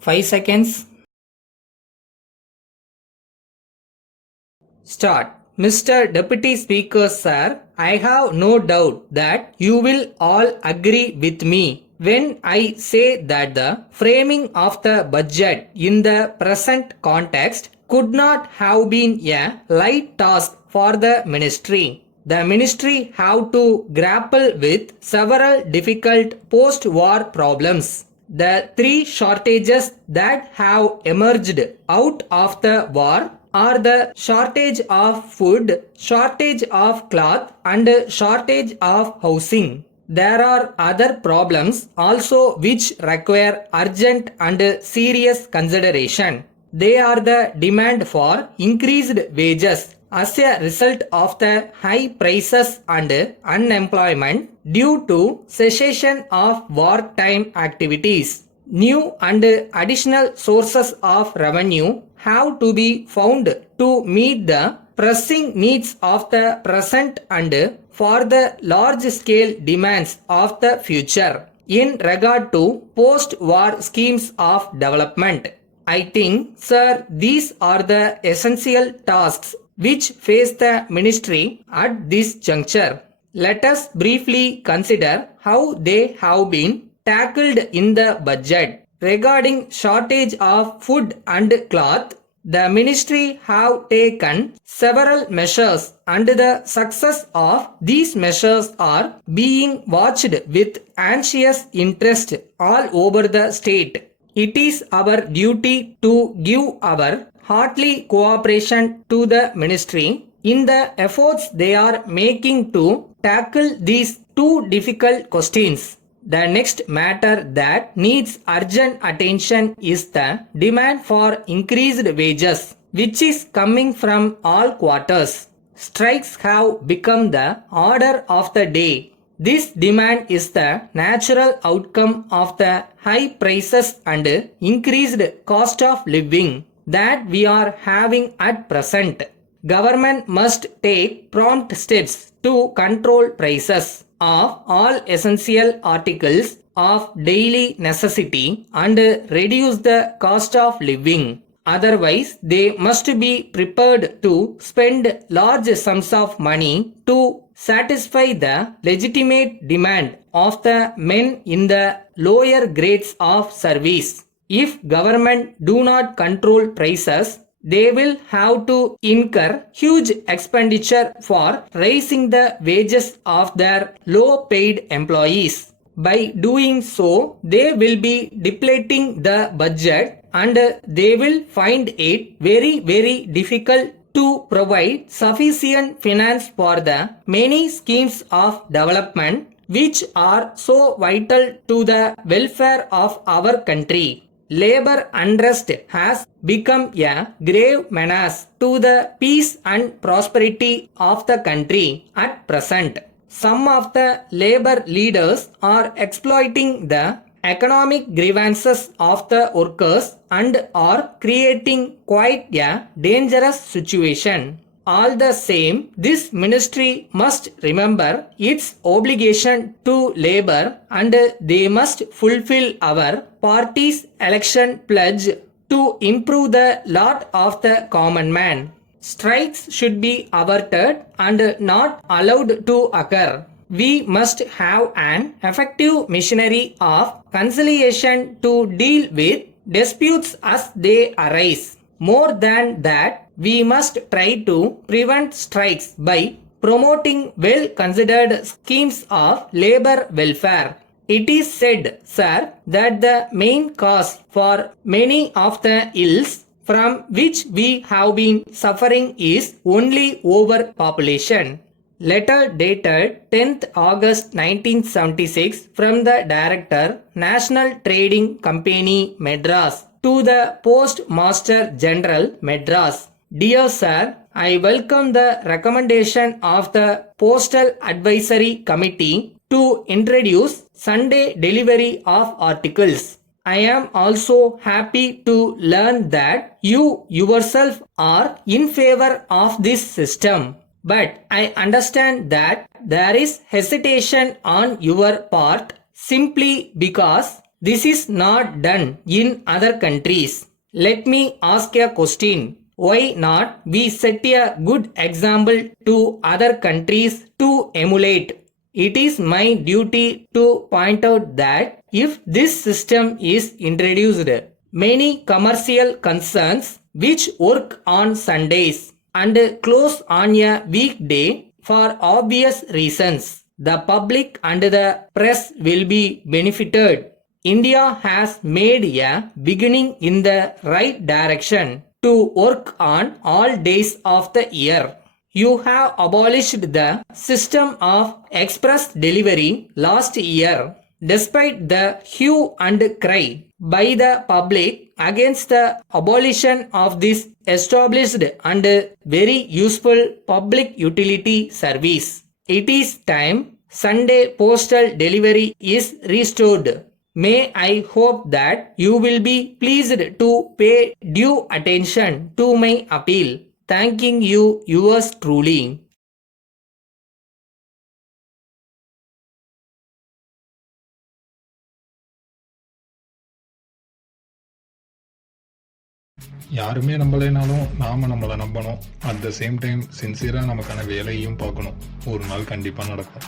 5 seconds. Start. Mr. Deputy Speaker, sir, I have no doubt that you will all agree with me when I say that the framing of the budget in the present context could not have been a light task for the ministry. The ministry have to grapple with several difficult post-war problems. The three shortages that have emerged out of the war are the shortage of food, shortage of cloth, and shortage of housing. There are other problems also which require urgent and serious consideration. They are the demand for increased wages as a result of the high prices and unemployment due to cessation of wartime activities. New and additional sources of revenue have to be found to meet the pressing needs of the present and for the large-scale demands of the future. In regard to post-war schemes of development, I think, sir, these are the essential tasks which face the ministry at this juncture. Let us briefly consider how they have been tackled in the budget. Regarding shortage of food and cloth, the ministry have taken several measures and the success of these measures are being watched with anxious interest all over the state. It is our duty to give our hearty cooperation to the ministry in the efforts they are making to tackle these two difficult questions. The next matter that needs urgent attention is the demand for increased wages, which is coming from all quarters. Strikes have become the order of the day. This demand is the natural outcome of the high prices and increased cost of living that we are having at present. Government must take prompt steps to control prices of all essential articles of daily necessity and reduce the cost of living. Otherwise, they must be prepared to spend large sums of money to satisfy the legitimate demand of the men in the lower grades of service. If government do not control prices, they will have to incur huge expenditure for raising the wages of their low-paid employees. By doing so, they will be depleting the budget and they will find it very difficult to provide sufficient finance for the many schemes of development which are so vital to the welfare of our country. Labor unrest has become a grave menace to the peace and prosperity of the country at present. Some of the labor leaders are exploiting the economic grievances of the workers and are creating quite a dangerous situation. All the same, this ministry must remember its obligation to labor and they must fulfill our party's election pledge to improve the lot of the common man. Strikes should be averted and not allowed to occur. We must have an effective machinery of conciliation to deal with disputes as they arise. More than that, we must try to prevent strikes by promoting well-considered schemes of labor welfare. It is said, sir, that the main cause for many of the ills from which we have been suffering is only overpopulation. Letter dated 10th August 1976 from the Director, National Trading Company, Madras, to the Postmaster General, Madras. Dear Sir, I welcome the recommendation of the Postal Advisory Committee to introduce Sunday delivery of articles. I am also happy to learn that you yourself are in favor of this system. But I understand that there is hesitation on your part simply because This is not done in other countries. Let me ask a question. Why not we set a good example to other countries to emulate? It is my duty to point out that if this system is introduced, many commercial concerns which work on Sundays and close on a weekday for obvious reasons, the public and the press will be benefited. India has made a beginning in the right direction to work on all days of the year. You have abolished the system of express delivery last year. Despite the hue and cry by the public against the abolition of this established and very useful public utility service, it is time Sunday postal delivery is restored. May I hope that you will be pleased to pay due attention to my appeal. Thanking you, yours truly. யாருமே நம்பலைனாலும் நாம நம்மளை நம்பணும். At the same time சின்சியரா நமக்கான வேலையும் பார்க்கணும். ஒரு நாள் கண்டிப்பா நடக்கும்.